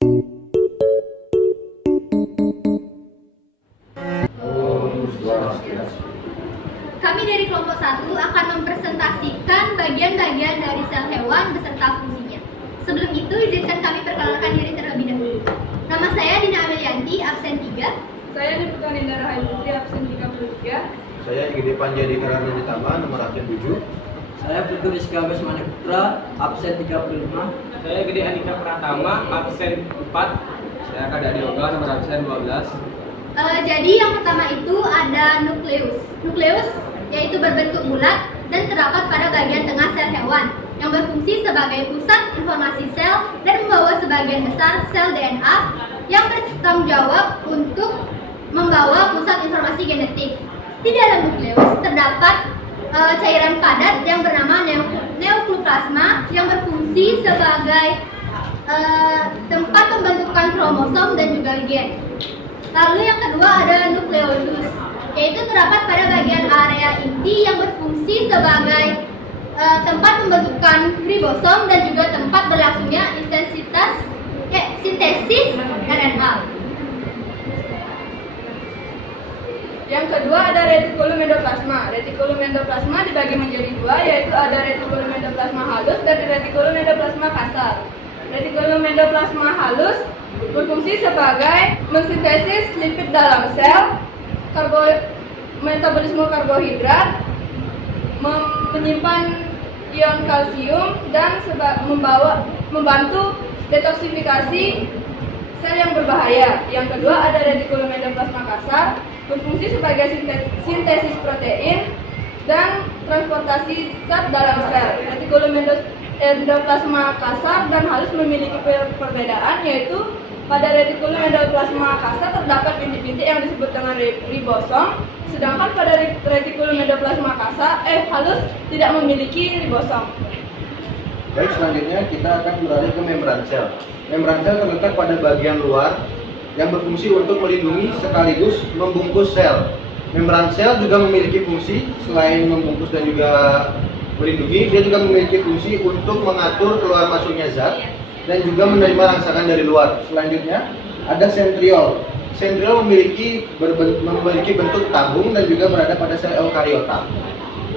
Kami dari kelompok 1 akan mempresentasikan bagian-bagian dari sel hewan beserta fungsinya. Sebelum itu, izinkan kami perkenalkan diri terlebih dahulu. Nama saya Dina Amelianti, absen 3. Saya Diputan Indah Rahai Putri, absen 33. Saya Igede Panjadi Karana Ditama, nomor absen 7. Saya Putu Rizka Besmani Putra, absen 35. Saya Gede Andika Pratama, absen 4. Saya Kadadi Yoga, nomor absen 12. Jadi yang pertama itu ada nukleus. Nukleus yaitu berbentuk bulat dan terdapat pada bagian tengah sel hewan yang berfungsi sebagai pusat informasi sel dan membawa sebagian besar sel DNA yang bertanggung jawab untuk membawa pusat informasi genetik. Di dalam nukleus terdapat cairan padat yang bernama neoplasma yang berfungsi sebagai tempat pembentukan kromosom dan juga gen. Lalu yang kedua ada nukleolus, yaitu terdapat pada bagian area inti yang berfungsi sebagai tempat pembentukan ribosom dan juga tempat berlangsungnya sintesis RNA. Yang kedua ada retikulum endoplasma. Retikulum endoplasma dibagi menjadi dua, yaitu ada retikulum endoplasma halus dan retikulum endoplasma kasar. Retikulum endoplasma halus berfungsi sebagai mensintesis lipid dalam sel, metabolisme karbohidrat, menyimpan ion kalsium dan membantu detoksifikasi sel yang berbahaya. Yang kedua ada retikulum endoplasma kasar, berfungsi sebagai sintesis protein dan transportasi zat dalam sel. Retikulum endoplasma kasar dan halus memiliki perbedaan, yaitu pada retikulum endoplasma kasar terdapat bintik-bintik yang disebut dengan ribosom, sedangkan pada retikulum endoplasma halus tidak memiliki ribosom. Baik, selanjutnya kita akan beralih ke membran sel. Membran sel terletak pada bagian luar yang berfungsi untuk melindungi sekaligus membungkus sel. Membran sel juga memiliki fungsi selain membungkus dan juga melindungi, dia juga memiliki fungsi untuk mengatur keluar masuknya zat dan juga menerima rangsangan dari luar. Selanjutnya ada sentriol. Sentriol memiliki bentuk tabung dan juga berada pada sel eukariota.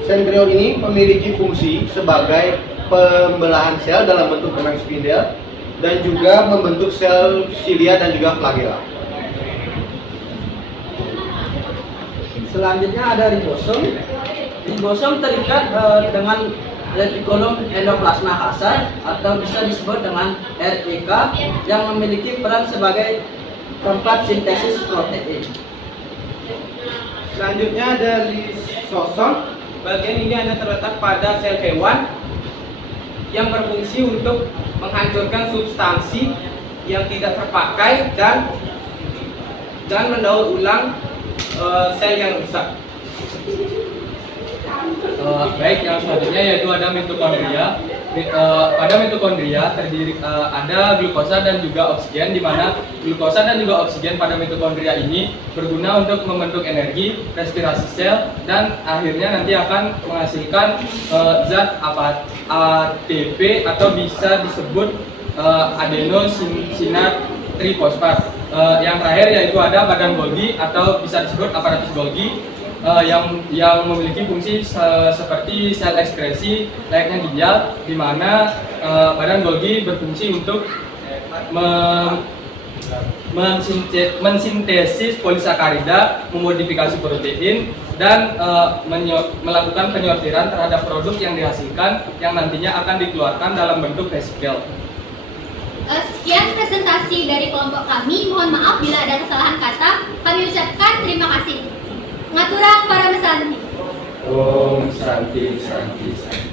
Sentriol ini memiliki fungsi sebagai pembelahan sel dalam bentuk benang spindel dan juga membentuk sel silia dan juga flagella. Selanjutnya ada ribosom. Ribosom terikat dengan retikulum endoplasma kasar atau bisa disebut dengan REK yang memiliki peran sebagai tempat sintesis protein. Selanjutnya ada lisosom. Bagian ini hanya terletak pada sel hewan yang berfungsi untuk menghancurkan substansi yang tidak terpakai dan mendaur ulang sel yang rusak. Baik, yang selanjutnya yaitu ada mitokondria. Pada mitokondria terdiri ada glukosa dan juga oksigen, di mana glukosa dan juga oksigen pada mitokondria ini berguna untuk membentuk energi, respirasi sel, dan akhirnya nanti akan menghasilkan zat ATP atau bisa disebut adenosine trifosfat. Yang terakhir yaitu ada badan Golgi atau bisa disebut aparatus Golgi yang memiliki fungsi seperti sel ekskresi layaknya ginjal, di mana badan Golgi berfungsi untuk mensintesis polisakarida, memodifikasi protein, dan melakukan penyortiran terhadap produk yang dihasilkan yang nantinya akan dikeluarkan dalam bentuk vesikel. Sekian presentasi dari kelompok kami. Mohon maaf bila ada kesalahan kata. Kami ucapkan terima kasih. Ngaturang para mesanti. Om Santi Santi Santi.